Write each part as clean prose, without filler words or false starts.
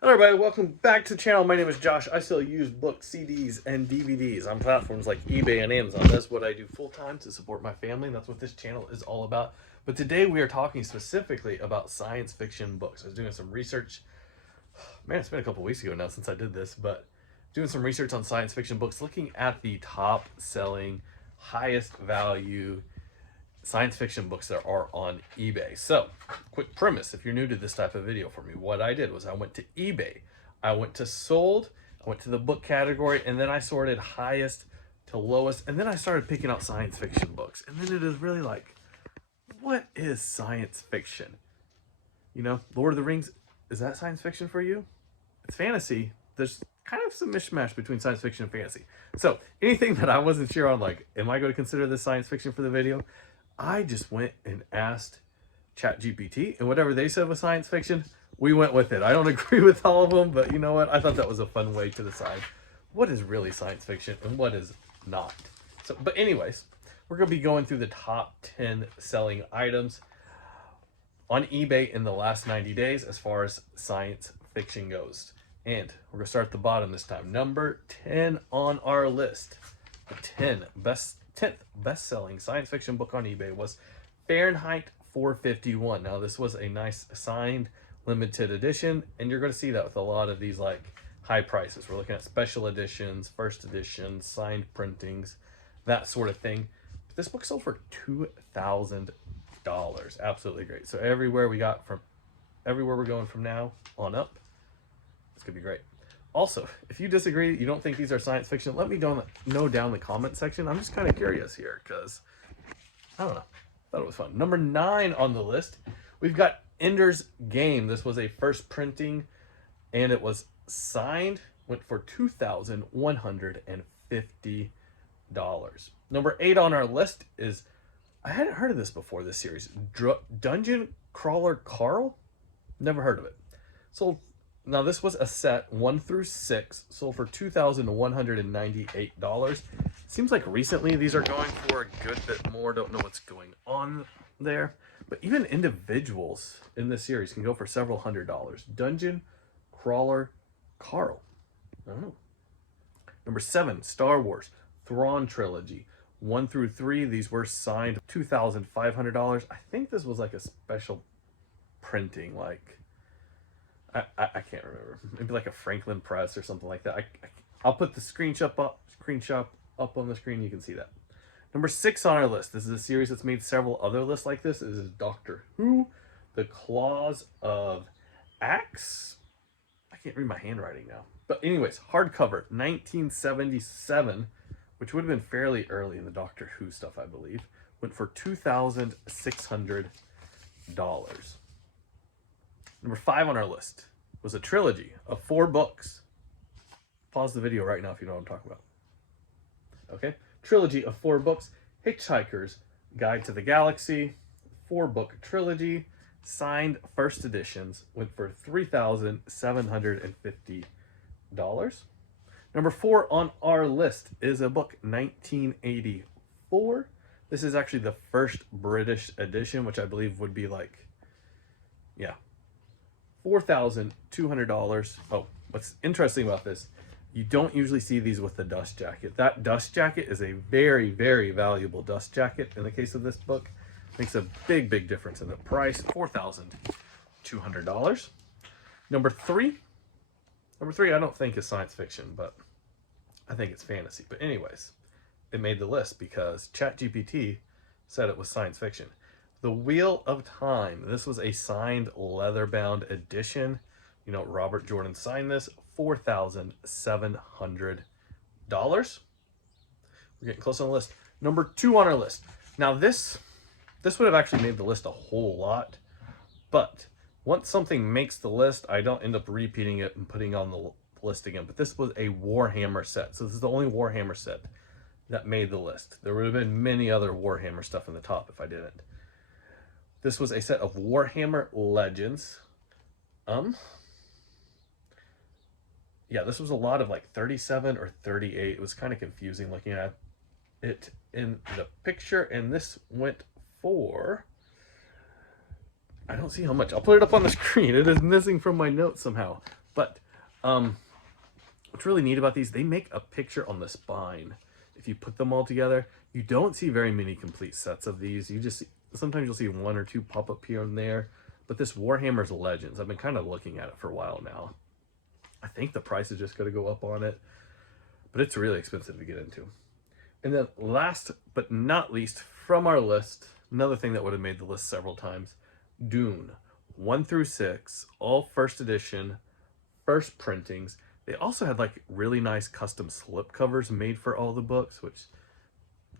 Hello everybody, welcome back to the channel. My name is Josh. I sell used books, CDs, and DVDs on platforms like eBay and Amazon. That's what I do full time to support my family, and that's what this channel is all about. But today we are talking specifically about science fiction books. I was doing some research. Man, it's been a couple weeks ago now since I did this, but doing some research on science fiction books, looking at the top selling, highest value science fiction books that are on eBay. So, quick premise, if you're new to this type of video for me, what I did was I went to eBay, I went to sold, I went to the book category, and then I sorted highest to lowest, and then I started picking out science fiction books. And then it is really like, what is science fiction? You know, Lord of the Rings, is that science fiction for you? It's fantasy. There's kind of some mishmash between science fiction and fantasy. So anything that I wasn't sure on, like, am I going to consider this science fiction for the video? I just went and asked ChatGPT, and whatever they said was science fiction, we went with it. I don't agree with all of them, but you know what? I thought that was a fun way to decide what is really science fiction and what is not. So, but anyways, we're going to be going through the top 10 selling items on eBay in the last 90 days as far as science fiction goes. And we're going to start at the bottom this time. Number 10 on our list. The 10th best-selling science fiction book on eBay was Fahrenheit 451. Now, this was a nice signed limited edition, and you're going to see that with a lot of these like high prices. We're looking at special editions, first editions, signed printings, that sort of thing. But this book sold for $2,000. Absolutely great. So everywhere we're going from now on up, it's gonna be great. Also, if you disagree, you don't think these are science fiction, let me know down in the comment section. I'm just kind of curious here because I don't know. Thought it was fun. Number 9 on the list, we've got Ender's Game. This was a first printing, and it was signed. Went for $2,150. Number 8 on our list is, I hadn't heard of this before, this series. Dungeon Crawler Carl? Never heard of it. Sold. Now, this was a set 1 through 6, sold for $2,198. Seems like recently these are going for a good bit more. Don't know what's going on there. But even individuals in this series can go for several $100s. Dungeon Crawler Carl. I don't know. Number 7, Star Wars Thrawn Trilogy. 1 through 3, these were signed $2,500. I think this was like a special printing, like I can't remember. Maybe like a Franklin press or something like that. I'll put the screenshot up on the screen. You can see that. Number 6 on our list. This is a series that's made several other lists like this. This is Doctor Who, The Claws of Axe. I can't read my handwriting now. But anyways, hardcover, 1977, which would have been fairly early in the Doctor Who stuff, I believe. Went for $2,600. Number 5 on our list was a trilogy of 4 books. Pause the video right now if you know what I'm talking about. Okay? Trilogy of 4 books. Hitchhiker's Guide to the Galaxy. 4-book trilogy. Signed first editions. Went for $3,750. Number 4 on our list is a book, 1984. This is actually the first British edition, which I believe would be like, yeah, $4,200. Oh, what's interesting about this, you don't usually see these with the dust jacket. That dust jacket is a very, very valuable dust jacket. In the case of this book, makes a big, big difference in the price. $4,200. Number 3, I don't think is science fiction, but I think it's fantasy. But anyways, it made the list because ChatGPT said it was science fiction. The Wheel of Time. This was a signed leather-bound edition. You know, Robert Jordan signed this. $4,700. We're getting close on the list. Number 2 on our list. Now this would have actually made the list a whole lot, but once something makes the list, I don't end up repeating it and putting on the list again. But this was a Warhammer set. So this is the only Warhammer set that made the list. There would have been many other Warhammer stuff in the top if I didn't. This was a set of Warhammer Legends. Yeah, this was a lot of like 37 or 38. It was kind of confusing looking at it in the picture. And this went for, I don't see how much. I'll put it up on the screen. It is missing from my notes somehow. But what's really neat about these, they make a picture on the spine. If you put them all together, you don't see very many complete sets of these. You just sometimes you'll see one or two pop up here and there. But this Warhammer's Legends, I've been kind of looking at it for a while now. I think the price is just going to go up on it, but it's really expensive to get into. And then last but not least from our list, another thing that would have made the list several times, Dune 1 through 6, all first edition, first printings. They also had like really nice custom slip covers made for all the books, which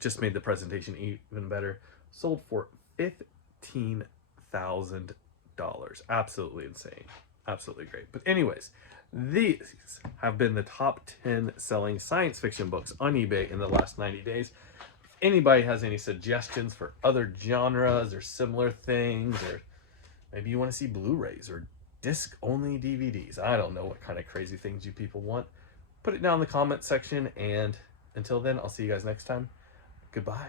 just made the presentation even better. Sold for $15,000. Absolutely insane. Absolutely great. But anyways, these have been the top 10 selling science fiction books on eBay in the last 90 days. If anybody has any suggestions for other genres or similar things, or maybe you want to see Blu-rays or disc-only DVDs, I don't know what kind of crazy things you people want, put it down in the comment section, and until then, I'll see you guys next time. Goodbye.